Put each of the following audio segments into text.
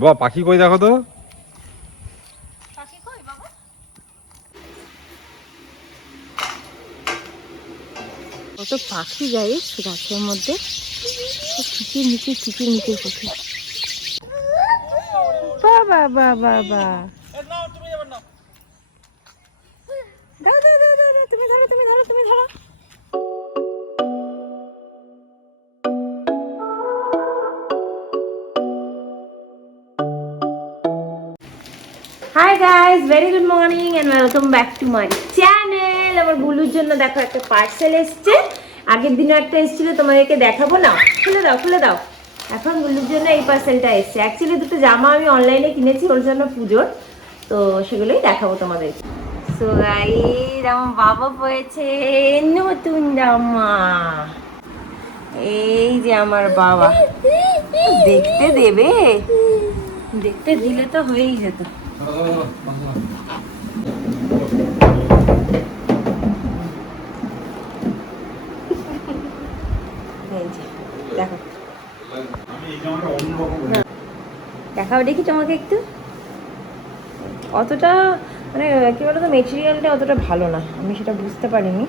বাবা পাখি কই দেখো তো। পাখি কই বাবা? কত পাখি যায় গাছের মধ্যে, কিচির মিচির পাখি। বাবা বাবা বা তুমি ধরো। Hi guys, very good morning and welcome back to my channel. আমার বুলুর জন্য দেখো একটা পার্সেল এসছে। আগের দিনও একটা এসেছিল, তোমাদেরকে দেখাবো না। খুলে দাও। এখন বুলুর জন্য এই পার্সেলটা এসছে। অ্যাকচুয়ালি দুটো জামা আমি অনলাইনে কিনেছি ওর জন্য পুজোর, তো সেগুলোই দেখাবো তোমাদেরকে। সো গাইস, আমার বাবা পেয়েছে নতুন জামা। এই যে আমার বাবা, দেখতে দেবে, দেখতে দিলে তো হয়েই যেত। দেখো দেখাও দেখি তোমাকে একটু। অতটা মানে কি বলতো, মেটেরিয়ালটা অতটা ভালো না, আমি সেটা বুঝতে পারিনি,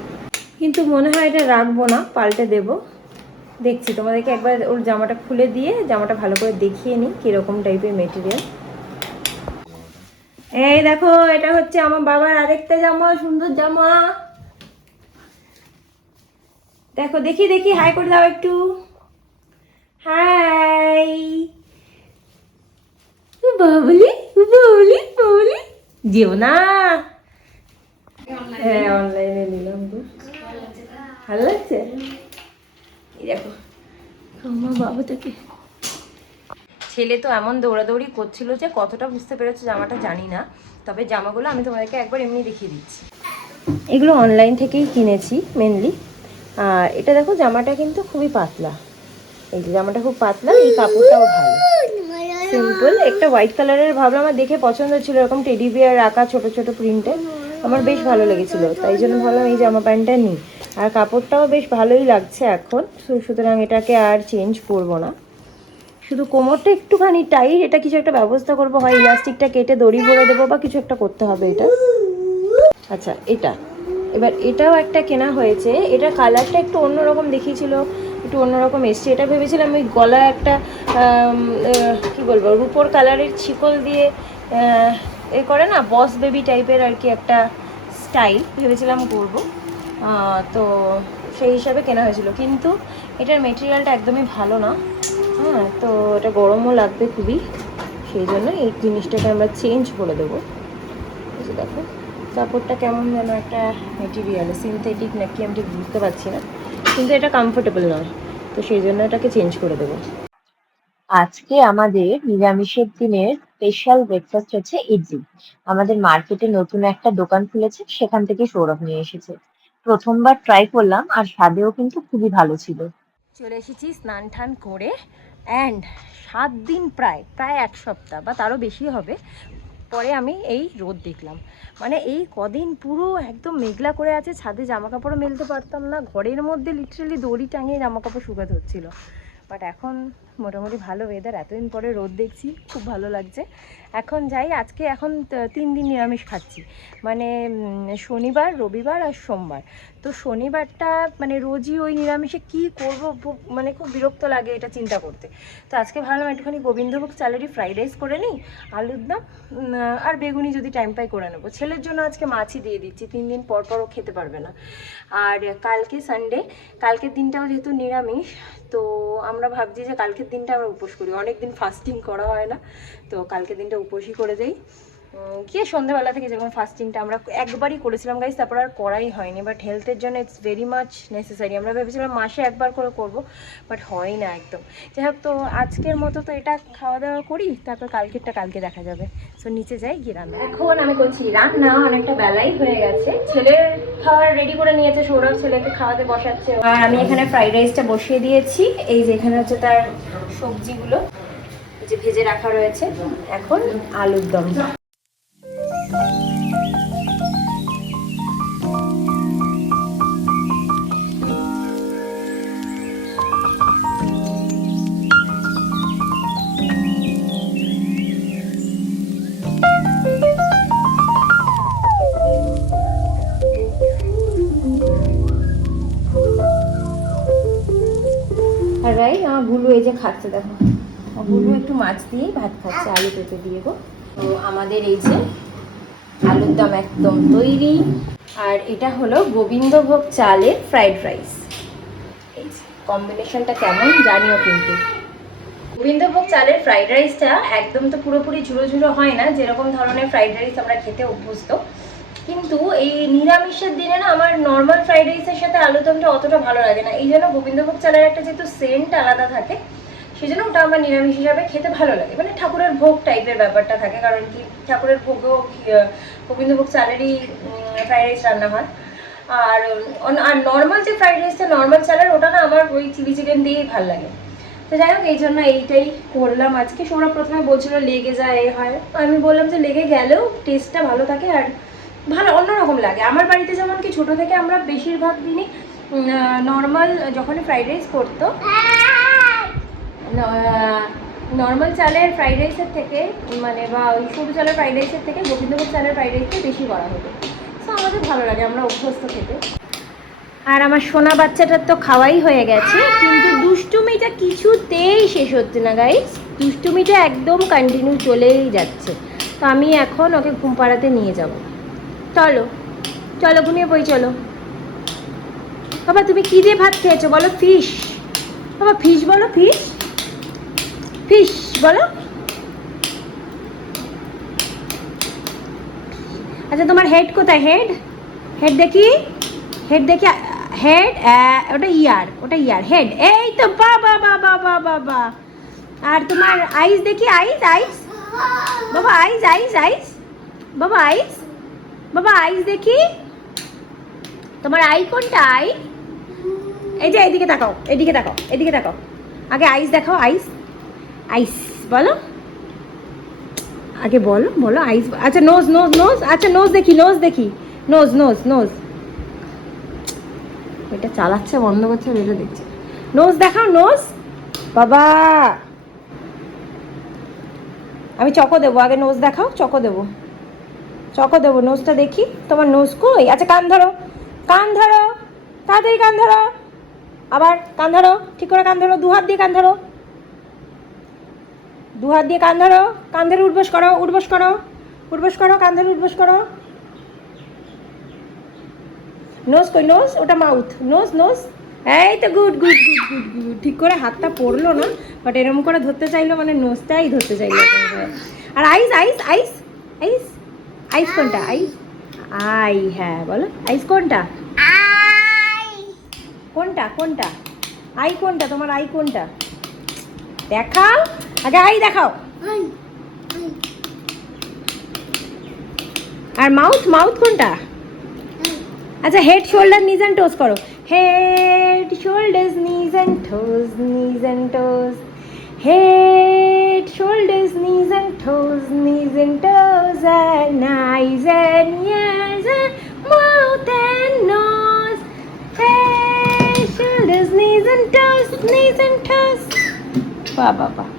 কিন্তু মনে হয় এটা রাখবো না, পাল্টে দেবো। দেখছি, তোমাদেরকে একবার ওর জামাটা খুলে দিয়ে জামাটা ভালো করে দেখিয়ে নিই কীরকম টাইপের মেটেরিয়াল। এই দেখো, এটা হচ্ছে আমার বাবার আরেকটা জামা, সুন্দর জামা। দেখো, দেখি হাই করে দাও একটু। হাই বাবলি, যেও না। হ্যাঁ, অনলাইনে নিলাম তো, ভালো লাগছে। এই দেখো আমার বাবুটাকে। ছেলে তো এমন দৌড়াদৌড়ি করছিল যে কতটা বুঝতে পেরেছে জামাটা জানি না, তবে জামাগুলো আমি তোমাদেরকে একবার এমনি দেখিয়ে দিচ্ছি। এগুলো অনলাইন থেকেই কিনেছি মেনলি। আর এটা দেখো, জামাটা কিন্তু খুবই পাতলা। এই যে জামাটা খুব পাতলা, এই কাপড়টাও ভালো, সিম্পল একটা হোয়াইট কালারের। ভাবলাম, আমার দেখে পছন্দ ছিল এরকম টেডি বিয়ার আঁকা ছোট ছোট প্রিন্টে, আমার বেশ ভালো লেগেছিল, তাই জন্য ভাবলাম এই জামা প্যান্টটা নিই। আর কাপড়টাও বেশ ভালোই লাগছে এখন, সুতরাং এটাকে আর চেঞ্জ করব না। শুধু কোমরটা একটুখানি টাইট, এটা কিছু একটা ব্যবস্থা করবো, হয় ইলাস্টিকটা কেটে দড়ি ভরে দেবো বা কিছু একটা করতে হবে এটা। আচ্ছা, এবার এটাও একটা কেনা হয়েছে। এটা কালারটা একটু অন্যরকম দেখিয়েছিল, একটু অন্যরকম এসছে। এটা ভেবেছিলাম ওই গলা একটা কি বলবো, রুপোর কালারের ছিকল দিয়ে এ করে না, বস বেবি টাইপের আর কি একটা স্টাইল ভেবেছিলাম করব, তো সেই হিসাবে কেনা হয়েছিল। কিন্তু এটার মেটেরিয়ালটা একদমই ভালো না। হ্যাঁ, তো এটা গরমও লাগবে খুবই, সেই জন্য এই জিনিসটাকে আমরা চেঞ্জ করে দেবো। দেখো কাপড়টা কেমন যেন একটা মেটেরিয়াল, সিনথেটিক নাকি আমি ঠিক বুঝতে পারছি না, কিন্তু এটা কমফোর্টেবল নয়, তো সেই জন্য এটাকে চেঞ্জ করে দেবো। আজকে আমাদের নিরামিষের দিনের স্পেশাল ব্রেকফাস্ট হচ্ছে ইডলি। আমাদের মার্কেটে নতুন একটা দোকান খুলেছে, সেখান থেকে সৌরভ নিয়ে এসেছে। প্রথমবার ট্রাই করলাম, আর স্বাদেও কিন্তু খুবই ভালো ছিল। চলে এসেছি স্নান টান করে, অ্যান্ড 7 দিন, প্রায় প্রায় 1 সপ্তাহ বা তারও বেশি হবে পরে আমি এই রোদ দেখলাম। মানে এই কদিন পুরো একদম মেঘলা করে আছে, ছাদে জামা কাপড়ও মেলতে পারতাম না, ঘরের মধ্যে লিটারালি দড়ি টাঙিয়ে জামা কাপড় শুকাতে হচ্ছিল। বাট এখন মোটামুটি ভালো ওয়েদার, এতদিন পরে রোদ দেখছি, খুব ভালো লাগছে। এখন যাই, আজকে এখন 3 দিন নিরামিষ খাচ্ছি, মানে শনিবার, রবিবার আর সোমবার। তো শনিবারটা মানে রোজই ওই নিরামিষে কি করব, মানে খুব বিরক্ত লাগে এটা চিন্তা করতে। তো আজকে ভাবলাম একটুখানি গোবিন্দভোগ চালেরই ফ্রাইড রাইস করে নিই, আলুর দম আর বেগুনি যদি টাইম পাই করে নেবো। ছেলের জন্য আজকে মাছই দিয়ে দিচ্ছি, 3 দিন পর পরও খেতে পারবে না। আর কালকে সানডে, কালকের দিনটাও যেহেতু নিরামিষ, তো আমরা ভাবছি যে কালকের দিনটা আমরা উপোস করি, অনেক দিন ফাস্টিং করা হয় না, তো কালকের দিনটা উপোসই করে যাই। গিয়ে সন্ধ্যাবেলা থেকে যেরকম ফাস্টিংটা আমরা একবারই করেছিলাম গাইস, তারপর আর করাই হয়নি, বাট হেলথের জন্য ইটস ভেরি মাচ নেসেসারি। আমরা ভেবেছিলাম মাসে একবার করে করব, বাট হয় না একদম। যাই হোক, তো আজকের মতো তো এটা খাওয়া দাওয়া করি, তারপর কালকেরটা কালকে দেখা যাবে। সো নিচে যাই, গিয়ে রান্না। এখন আমি করছি রান্না, অনেকটা বেলাই হয়ে গেছে, ছেলের খাবার রেডি করে নিয়েছে সৌরভ, ছেলেকে খাওয়াতে বসাচ্ছে। আর আমি এখানে ফ্রাইড রাইসটা বসিয়ে দিয়েছি, এই যে এখানে হচ্ছে তার সবজিগুলো যে ভেজে রাখা রয়েছে, এখন আলুর দম। খাচ্ছে দেখো, অপূর্ব একটু মাছ দিয়েই ভাত খাচ্ছে, আলু পেঁপে দিয়ে গো। তো আমাদের এই যে আলুর দম একদম তৈরি। আর এটা হলো গোবিন্দভোগ চালের ফ্রাইড রাইস। এই কম্বিনেশনটা কেমন জানিও কিন্তু। গোবিন্দভোগ চালের ফ্রাইড রাইসটা একদম তো পুরোপুরি ঝুড়ো ঝুড়ো হয় না, যেরকম ধরনের ফ্রাইড রাইস আমরা খেতে অভ্যস্ত, কিন্তু এই নিরামিষের দিনে না আমার নর্মাল ফ্রাইড রাইসের সাথে আলুদমটা অতটা ভালো লাগে না। এই জন্য গোবিন্দভোগ চালের একটা যেহেতু সেন্ট আলাদা থাকে, সেই জন্য ওটা আমার নিরামিষ হিসাবে খেতে ভালো লাগে, মানে ঠাকুরের ভোগ টাইপের ব্যাপারটা থাকে, কারণ কি ঠাকুরের ভোগও গোবিন্দভোগ চালেরই ফ্রাইড রাইস রান্না হয়। আর নর্মাল যে ফ্রাইড রাইসটা নর্মাল চালের, ওটা না আমার ওই চিলি চিকেন দিয়েই ভালো লাগে। তো যাই হোক, এই জন্য এইটাই করলাম আজকে। সৌরভ প্রথমে বলছিল লেগে যায় এই হয়, আমি বললাম যে লেগে গেলেও টেস্টটা ভালো থাকে আর ভালো অন্যরকম লাগে। আমার বাড়িতে যেমন কি ছোটো থেকে আমরা বেশিরভাগ দিনই নর্মাল যখনই ফ্রাইড রাইস করতো, নর্মাল চালের ফ্রাইড রাইসের থেকে মানে বা ওই সরু চালের ফ্রাইড রাইসের থেকে গোবিন্দভোগ চালের ফ্রাইড রাইসটা বেশি করা হতো। তো আমাদের ভালো লাগে, আমরা অভ্যস্ত খেতে। আর আমার সোনা বাচ্চাটার তো খাওয়াই হয়ে গেছে, কিন্তু দুষ্টুমিটা কিছুতেই শেষ হচ্ছে না গাইস। দুষ্টুমিটা একদম কন্টিনিউ চলেই যাচ্ছে। তো আমি এখন ওকে ঘুম পাড়াতে নিয়ে যাব। চলো চলো ঘুমিয়ে পড়ি চলো। বাবা তুমি কি দিয়ে ভাত খেয়েছো বলো? ফিশ বাবা, ফিশ বলো, ফিশ ফিশ বলো। আচ্ছা তোমার হেড কোথায়? হেড হেড দেখি, হেড দেখি, হেড, ওটা ইয়ার, ওটা ইয়ার, হেড, এই তো বাবা বাবা বাবা বা। আর তোমার আইস দেখি, আইস আইস বাবা, আইস আইস আইস বাবা, আইস বাবা, আইস দেখি। তোমার আই কোনটা? আই এই যে এদিকে তাকাও, এদিকে তাকাও, এদিকে তাকাও, আগে আইস দেখাও, আইস আইস বলো আগে, বলো বলো আইস। আচ্ছা নোজ নোজ নোজ, আচ্ছা নোজ দেখি, নোজ দেখি, নোজ নোজ নোজ। এটা চালাচ্ছে বন্ধ করছে, এটা দেখছে। নোজ দেখাও, নোজ বাবা। আমি চকো দেবো, আগে নোজ দেখাও, চকো দেবো, চকো দেবো, নোজটা দেখি। তোমার নোজ কই? আচ্ছা কান ধরো, কান ধরো, তাড়াতাড়ি কান ধরো, আবার কান ধরো, ঠিক করে কান ধরো, দু হাত দিয়ে কান ধরো, দু হাত দিয়ে কান ধরো, কান ধরে উঠবস করো, উঠবস করো, উঠবস করো, কান ধরে উঠবস করো। নোজ কই? নোজ ওটা মাউথ, নোজ নোজ, এই তো good good good good good. ঠিক করে হাতটা পড়লো না, বাট এরকম করে ধরতে চাইলো, মানে নোজটাই ধরতে চাইলো। আর আইস আইস আইস আইস, আইস কোনটা? আইস, আই, হ্যাঁ বলো আইস কোনটা? কোনটা কোনটা? আই কোনটা? তোমার আই কোনটা দেখাও, আগে আই দেখাও। আর মাউথ, মাউথ কোনটা? আচ্ছা head shoulder knees and toes করো, head shoulders knees and toes, knees and toes, head shoulders knees and toes, knees and toes, and eyes and ears and mouth and nose, head shoulders knees and toes, knees and toes. বাহ বাহ বাহ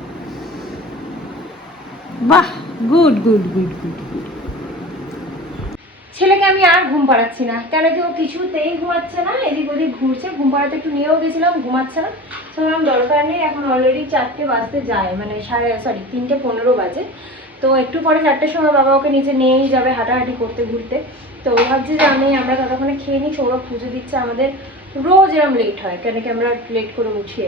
বাহ, good good good good good. ছেলেকে আমি আর ঘুম পাড়াচ্ছি না, কেন কি ও কিছুতেই ঘুমাচ্ছে না, এদিক ওদিক ঘুরছে। ঘুম পাড়াতে একটু নিয়েও গেছিলাম, ঘুমাচ্ছে না। শুনলাম দরকার নেই, এখন অলরেডি 4টে বাজতে যায়, মানে 3:15 বাজে। তো একটু পরে 4টের সময় বাবা ওকে নিচে নিয়েই যাবে হাঁটাহাঁটি করতে, ঘুরতে। তো ভাবছি যে আমরা ততক্ষণে খেয়ে নিই। সৌরভ পুজো দিচ্ছে, আমাদের রোজ এরকম লেট হয়, কেন কি আমরা লেট করে উঠি।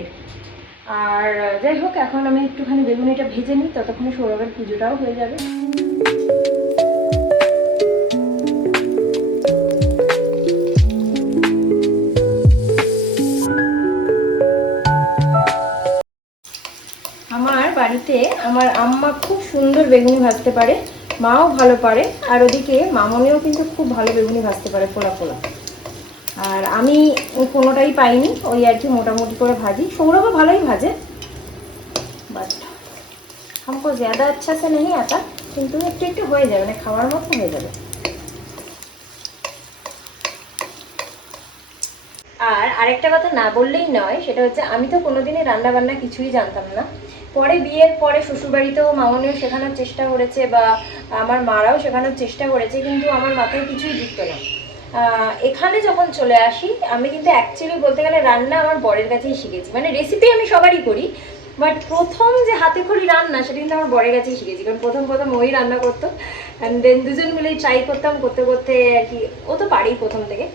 আর যাই হোক, এখন আমি একটুখানি বেগুনিটা ভেজে নিই, ততক্ষণে সৌরভের পুজোটাও হয়ে যাবে। আমার বাড়িতে আমার আম্মা খুব সুন্দর বেগুনি ভাজতে পারে, মাও ভালো পারে, আর ওদিকে মামনিও কিন্তু খুব ভালো বেগুনি ভাজতে পারে, পোড়া পোড়া। আর আমি কোনোটাই পাইনি, ওই আর কি মোটামুটি করে ভাজি। সৌরভও ভালোই ভাজে, বাট हमको ज़्यादा अच्छा से नहीं आता, কিন্তু একটু একটু হয়ে যাবে, মানে খাওয়ার মতো হয়ে যাবে। আর আরেকটা কথা না বললেই নয়, সেটা হচ্ছে আমি তো কোনোদিনই রান্না বান্না কিছুই জানতাম না। পরে বিয়ের পরে শ্বশুরবাড়িতেও মামনিও শেখানোর চেষ্টা করেছে, বা আমার মারাও শেখানোর চেষ্টা করেছে, কিন্তু আমার মাথায় কিছুই ঢুকতো না। এখানে যখন চলে আসি, আমি কিন্তু অ্যাকচুয়ালি বলতে গেলে রান্না আমার বরের কাছেই শিখেছি। মানে রেসিপি আমি সবারই করি, বাট প্রথম যে হাতে খড়ি রান্না সেটা কিন্তু আমার বরের কাছেই শিখেছি, কারণ প্রথম প্রথম ওই রান্না করতো, অ্যান্ড দেন দুজন মিলেই ট্রাই করতাম, করতে করতে আর কি ও তো পারেই প্রথম থেকে,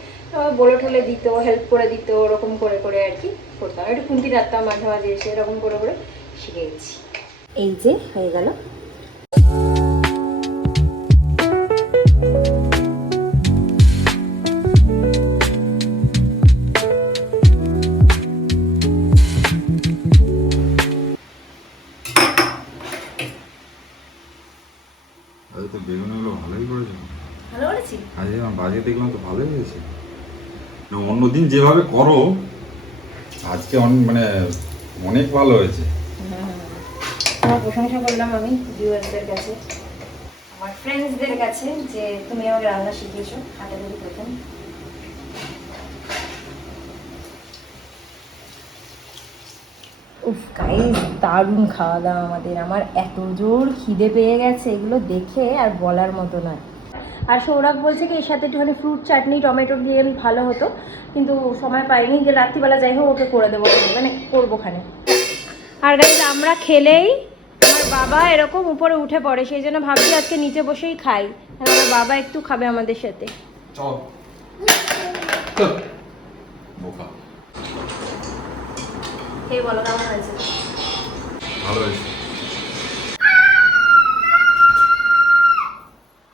বলে ঠলে দিত, হেল্প করে দিত, ওরকম করে করে আর কি করতাম, একটু খুন্তি রাখতাম মাঝে মাঝে এসে, এরকম করে করে শিখে গেছি। এই যে হয়ে গেল। তো বেগুনগুলো ভালোই করেছে, ভালো করেছি আজ বাজে দেখলাম তো ভালোই হয়েছে। অন্যদিন যেভাবে করো আজকে মানে অনেক ভালো হয়েছে। তোমার প্রশংসা করলাম আমি ভিউয়ারদের কাছে, আমার ফ্রেন্ডসদের কাছে, যে তুমি আমাকে রান্না শিখিয়েছো হাতে ধরে প্রথম। উফ গাইস, দারুণ খাওয়া দাওয়া আমাদের। আমার এত জোর খিদে পেয়ে গেছে, এগুলো দেখে আর বলার মতো নয়। আর সৌরভ বলছে কি এর সাথে একটুখানি ফ্রুট চাটনি টমেটো দিয়ে ভালো হতো, কিন্তু সময় পাইনি, যে রাত্রিবেলা যাই হোক ওকে করে দেবো, মানে করবোখানে। আর গাইস আমরা খেলেই আমার বাবা এরকম উপরে উঠে পড়ে, সেই জন্য ভাবছি আজকে নিচে বসেই খাই, আর আমার বাবা একটু খাবে আমাদের সাথে। চল বোকা। এই বলো কেমন হয়েছে? ভালো হয়েছে।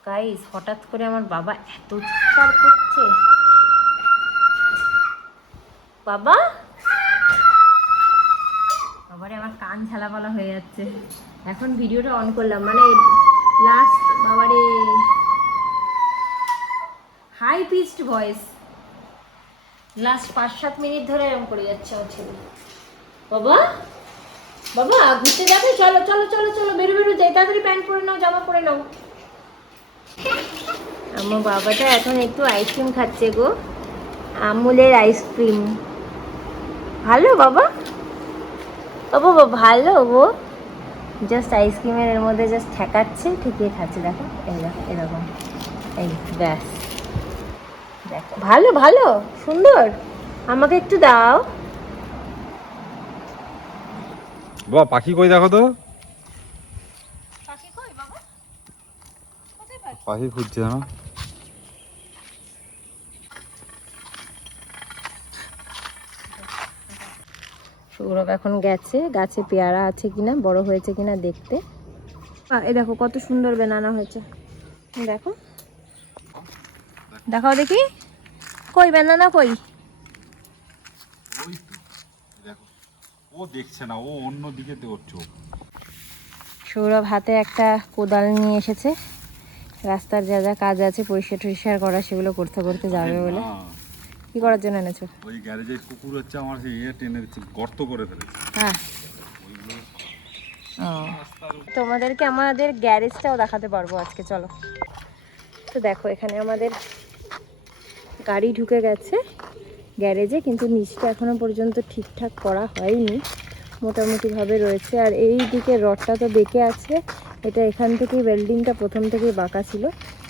গাইস হঠাৎ করে আমার বাবা এত চিৎকার করছে, বাবা বাবারে আমার কান ঝালাপালা হয়ে যাচ্ছে। এখন ভিডিওটা অন করলাম, মানে লাস্ট বাবারে high pitched voice, last 5-7 minute ধরে এরকম করে যাচ্ছে আমার ছেলে। বাবা বাবা ঘুরতে যাবে, চলো চলো চলো চলো, বেরো বেরো যাই, তাড়াতাড়ি প্যান্ট পরে নাও, জামা পরে নাও। আমার বাবাটা এখন একটু আইসক্রিম খাচ্ছে গো, আমুলের আইসক্রিম। ভালো বাবা, ও বাবা ভালো গো, জাস্ট আইসক্রিমের এর মধ্যে জাস্ট ঠেকাচ্ছে, ঠেকিয়ে খাচ্ছে, দেখো এই দেখো এরকম, এই ব্যাস দেখো, ভালো ভালো সুন্দর, আমাকে একটু দাও। বাবা পাখি কই দেখো তো, পাখি কই বাবা, কোথায় পাখি? পাখি খুঁজছে না। সৌরভ এখন গেছে গাছে পেয়ারা আছে কিনা, বড় হয়েছে কিনা দেখতে। এই দেখো কত সুন্দর বেনানা হয়েছে, দেখো দেখাও দেখি, কই বেনানা কই? ওই তো দেখো, ও দেখছে না, ও অন্য দিকে ওর চোখ। সৌরভ হাতে একটা কোদাল নিয়ে এসেছে, রাস্তার যা যা কাজ আছে পরিষ্কার টরিষ্কার করা সেগুলো করতে করতে যাবে বলে। কি করার জন্য এনেছো? ওই গ্যারেজের কুকুর হচ্ছে আমার, সেই টেনে দিচ্ছে, গর্ত করে ফেলেছে। হ্যাঁ, ও তোমাদেরকে আমাদের গ্যারেজটাও দেখাতে পারবো আজকে, চলো। তো দেখো এখানে আমাদের গাড়ি ঢুকে গেছে গ্যারেজে, কিন্তু নিচটা এখনো পর্যন্ত ঠিকঠাক করা হয়নি, মোটামুটিভাবে রয়েছে। আর এই দিকে রডটা তো বেঁকে আছে, এটা এখান থেকেই ওয়েল্ডিংটা প্রথম থেকেই বাঁকা ছিল,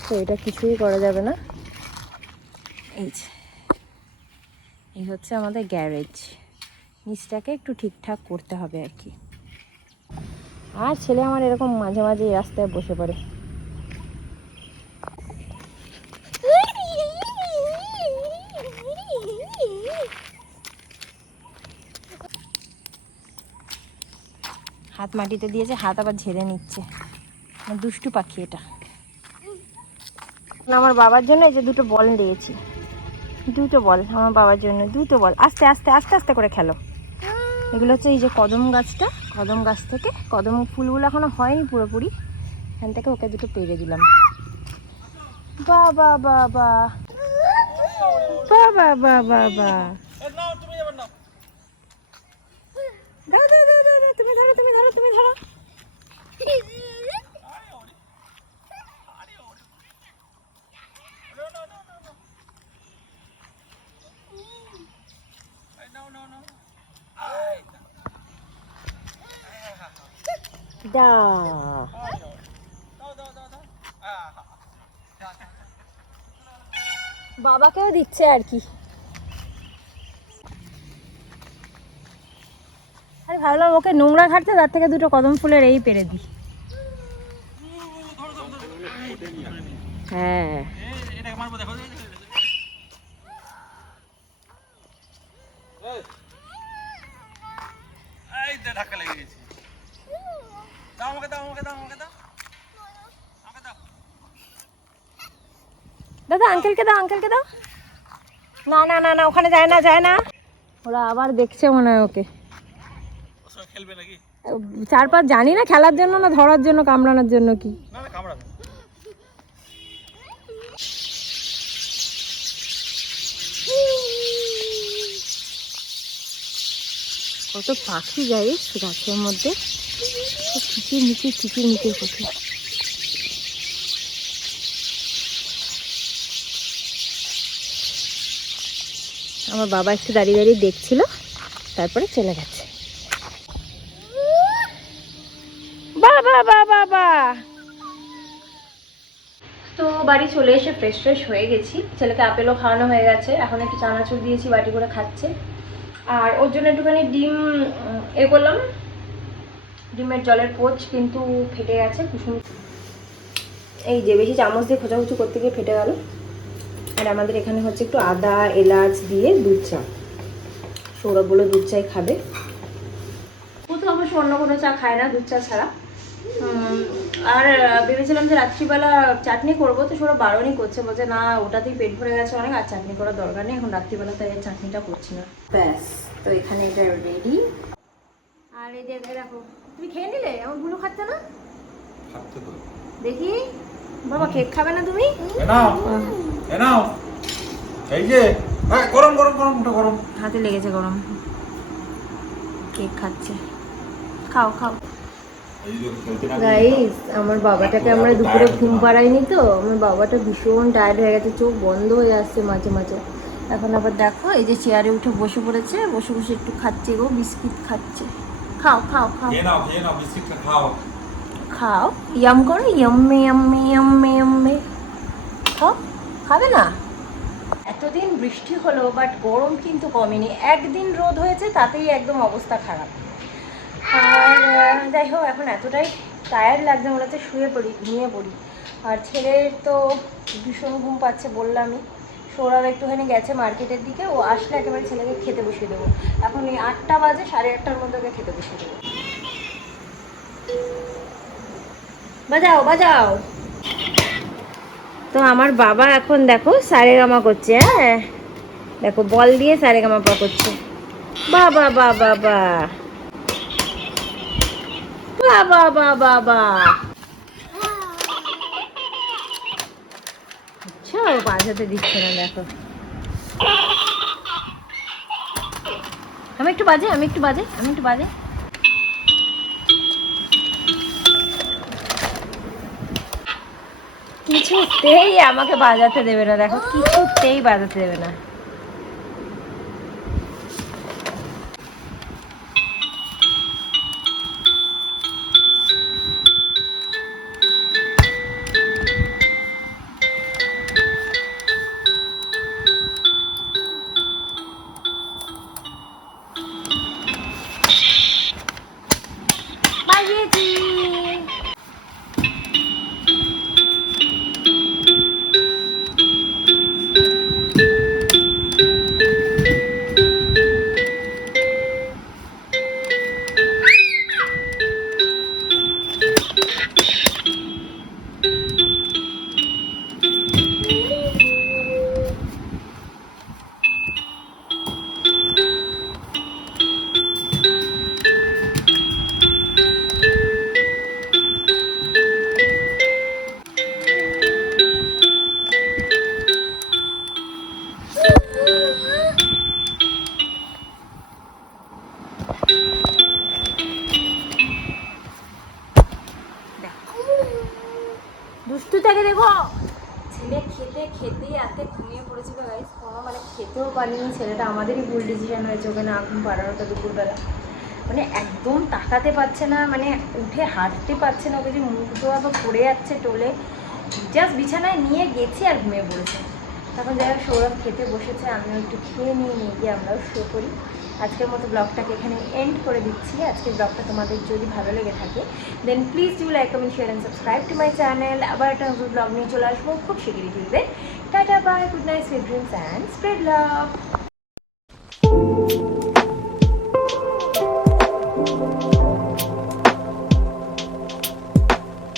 তো এটা কিছুই করা যাবে না। এই যে এই হচ্ছে আমাদের গ্যারেজ, নিচটাকে একটু ঠিকঠাক করতে হবে আর কি। আর ছেলে আমার এরকম মাঝে মাঝে এই রাস্তায় বসে পড়ে। হাত মাটিতে দিয়েছে, হাত আবার ঝেড়ে নিচ্ছে, দুষ্টু পাখি এটা। আমার বাবার জন্য এই যে দুটো বল দিয়েছি, দুটো বল আমার বাবার জন্য, দুটো বল। আস্তে আস্তে আস্তে আস্তে করে খেলো। এগুলো হচ্ছে এই যে কদম গাছটা, কদম গাছ থেকে কদম ফুলগুলো এখনো হয়নি পুরোপুরি, এখান থেকে ওকে দুটো পেরে দিলাম। বাবা বাবা বাবা বাবা বা, দাও দাও দাও দাও, তুমি ধরো তুমি ধরো তুমি ধরো। বাবাকেও দিচ্ছে আর কি। আরে ভাবলাম ওকে নোংরা ঘাটতে, তার থেকে দুটো কদম ফুলের এই পেরে দিই। হ্যাঁ দাদা আঙ্কেলকে দাও, আঙ্কেলকে দাও। না না না না, ওখানে যায় না, যায় না। ওরা আবার দেখছে মনে হয় ওকে। চার পাঁচ জানি না খেলার জন্য না ধরার জন্য, কামড়ানোর জন্য কি। কত পাখি যায় গাছের মধ্যে, কিচির মিচির কিচির মিচির পাখি। আমার বাবা একটু দাঁড়িয়ে দাঁড়িয়ে দেখছিল, তারপরে চলে গেছে। বাবা বাবা বা। তো বাড়ি চলে এসে ফ্রেশ ফ্রেশ হয়ে গেছি। ছেলেকে আপেলও খাওয়ানো হয়ে গেছে, এখন একটু চানাচুর দিয়েছি, বাটি করে খাচ্ছে। আর ওর জন্য একটুখানি ডিম করলাম, ডিমের জলের পোচ, কিন্তু ফেটে গেছে কুসুম। এই যে বেশি চামচ দিয়ে খোঁচাখুচি করতে গিয়ে ফেটে গেল। আর আমাদের এখানে হচ্ছে একটু আদা এলাচ দিয়ে দুধ চা, সৌরভ বলে দুধ চাই খাবে। ও তো অবশ্য অন্য কোনো চা খায় না দুধ চা ছাড়া। আর ভেবেছিলাম যে রাত্রিবেলা চাটনি করবো, তো সৌরভ বারণই করছে, বলছে না ওটাতেই পেট ভরে গেছে অনেক, আর চাটনি করার দরকার নেই এখন রাত্রিবেলা, তাই চাটনিটা করছি না। ব্যাস, তো এখানে এটা রেডি। আর এই যে দেখো, তুমি খেয়ে নিলে? আমার গুলো খাচ্ছে না, দেখি। বাবা কেক খাবে না তুমি? এই যে গরম গরম গরম, ওটা গরম, হাতে লেগেছে গরম। কেক খাচ্ছে, খাও খাও। গাইস, আমার বাবাটাকে আমরা দুপুরে ঘুম পাড়াইনি, তো আমার বাবাটা ভীষণ টায়ার্ড হয়ে গেছে, চোখ বন্ধ হয়ে আসছে মাঝে মাঝে। এখন আবার দেখো এই যে চেয়ারে উঠে বসে পড়েছে, বসে বসে একটু খাচ্ছে গো, বিস্কিট খাচ্ছে। খাও খাও খাও, খেয়ে নাও বিস্কিটটা খাও। খাও, ইয়াম করো, ইয়াম্মে ইয়াম্মে ইয়াম্মে ইয়াম্মে। খাও, খাবে না? এতদিন বৃষ্টি হলো বাট গরম কিন্তু কমেনি, একদিন রোদ হয়েছে তাতেই একদম অবস্থা খারাপ। আর যাই হোক, এখন এতটাই টায়ার্ড লাগছে, মনে হচ্ছে শুয়ে পড়ি, ঘুমিয়ে পড়ি। আর ছেলের তো ভীষণ ঘুম পাচ্ছে বললামই। সৌরভ একটুখানি গেছে মার্কেটের দিকে, ও আসলে একেবারে ছেলেকে খেতে বসিয়ে দেবো। এখন এই 8টা বাজে, 8:30টার মধ্যে ওকে খেতে বসিয়ে দেবো। বাজাও বাজাও। তো আমার বাবা এখন দেখো সারেগামা করছে। হ্যাঁ দেখো, বল দিয়ে সারেগামা পা করছে। বাবা বাবা বা বাবা বাবা বা। আচ্ছা, বাজাতে দিচ্ছে না, দেখো। আমি একটু বাজে, আমি একটু বাজে, আমি একটু বাজে। কিছুতেই আমাকে বাজাতে দেবে না, দেখো, কিছুতেই বাজাতে দেবে না। বাজিয়েছি। দুষ্টুটাকে দেখো, ছেলে খেতে খেতে এত ঘুমিয়ে পড়েছিল গাইস, কোনো মানে খেতেও পারিনি। ছেলেটা আমাদেরই ভুল ডিসিশন হয়েছে ওকে না ঘুম পাড়ানোটা দুপুরবেলা। মানে একদম তাকাতে পারছে না, মানে উঠে হাঁটতে পারছে না, ওকে যে মুখ ধোয়া বা পড়ে যাচ্ছে টোলে। জাস্ট বিছানায় নিয়ে গেছি আর ঘুমিয়ে পড়েছে। তখন যাই হোক সৌরভ খেতে বসেছে, আমিও একটু খেয়ে নিয়ে গিয়ে আমরাও শুয়ে পড়ি। আজকের মতো ব্লগটাকে এখানে এন্ড করে দিচ্ছি। আজকের ব্লগটা তোমাদের যদি ভালো লেগে থাকে then please do like, comment, share and subscribe to my channel. আবার একটা নতুন ব্লগ নিয়ে চলে আসবো খুব শিগগিরই। টাটা, bye, good night, sweet dreams and spread love.